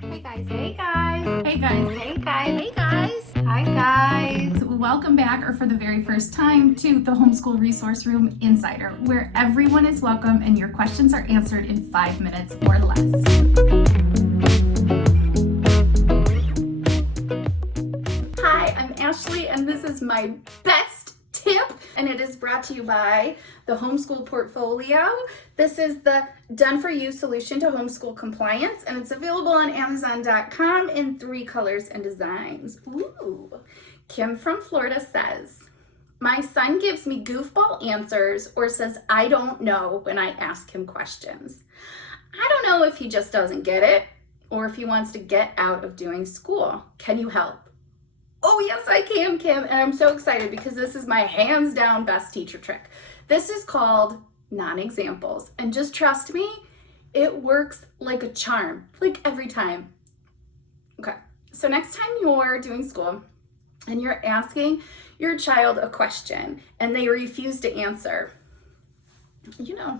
guys. Hey guys. Hey guys. Hey guys. Hey guys. Hey guys. Hi guys. Welcome back, or for the very first time, to the Homeschool Resource Room Insider, where everyone is welcome and your questions are answered in 5 minutes or less. Hi, I'm Ashley, and this is my best tip, and it is brought to you by the Homeschool Portfolio. This is the done-for-you solution to homeschool compliance, and it's available on Amazon.com in 3 colors and designs. Ooh. Kim from Florida says, my son gives me goofball answers or says I don't know when I ask him questions. I don't know if he just doesn't get it or if he wants to get out of doing school. Can you help? Oh, yes, I can, Kim. And I'm so excited because this is my hands down best teacher trick. This is called non-examples. And just trust me, it works like a charm, like every time. Okay, so next time you're doing school and you're asking your child a question and they refuse to answer, you know,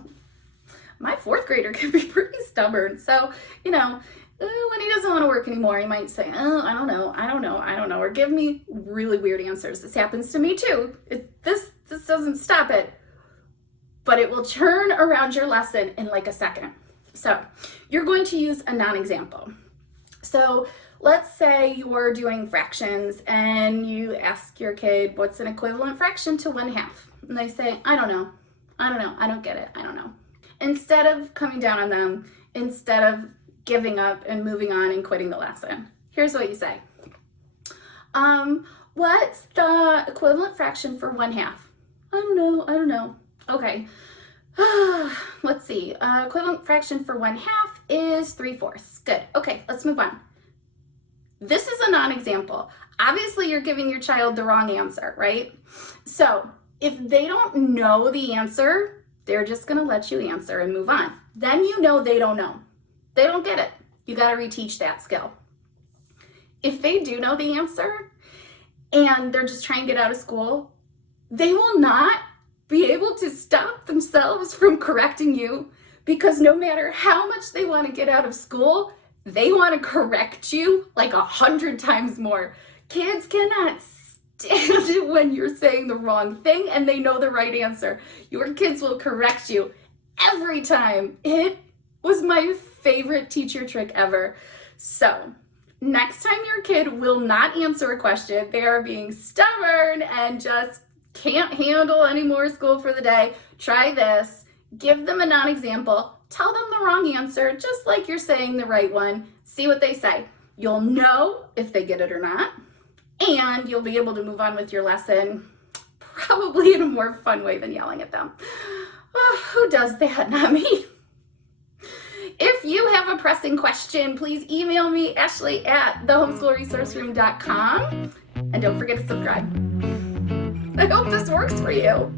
my 4th grader can be pretty stubborn. So, you know, when he doesn't want to work anymore, he might say, oh, I don't know, or give me really weird answers. This happens to me too. This doesn't stop it, but it will turn around your lesson in like a second. So you're going to use a non-example. So let's say you're doing fractions and you ask your kid, what's an equivalent fraction to 1/2? And they say, I don't know, I don't get it, I don't know. Instead of coming down on them, instead of giving up and moving on and quitting the lesson, here's what you say. What's the equivalent fraction for 1/2? I don't know. Okay, let's see. Equivalent fraction for 1/2 is 3/4. Good. Okay, let's move on. This is a non-example. Obviously, you're giving your child the wrong answer, right? So if they don't know the answer, they're just gonna let you answer and move on. Then you know they don't know. They don't get it. You gotta reteach that skill. If they do know the answer and they're just trying to get out of school, they will not be able to stop themselves from correcting you, because no matter how much they want to get out of school, they want to correct you like 100 times more. Kids cannot stand it when you're saying the wrong thing and they know the right answer. Your kids will correct you every time. It was my favorite teacher trick ever. So next time your kid will not answer a question, they are being stubborn and just can't handle any more school for the day, try this. Give them a non-example. Tell them the wrong answer, just like you're saying the right one. See what they say. You'll know if they get it or not, and you'll be able to move on with your lesson, probably in a more fun way than yelling at them. Oh, who does that? Not me. If you have a pressing question, please email me, Ashley, at thehomeschoolresourceroom.com, and don't forget to subscribe. I hope this works for you.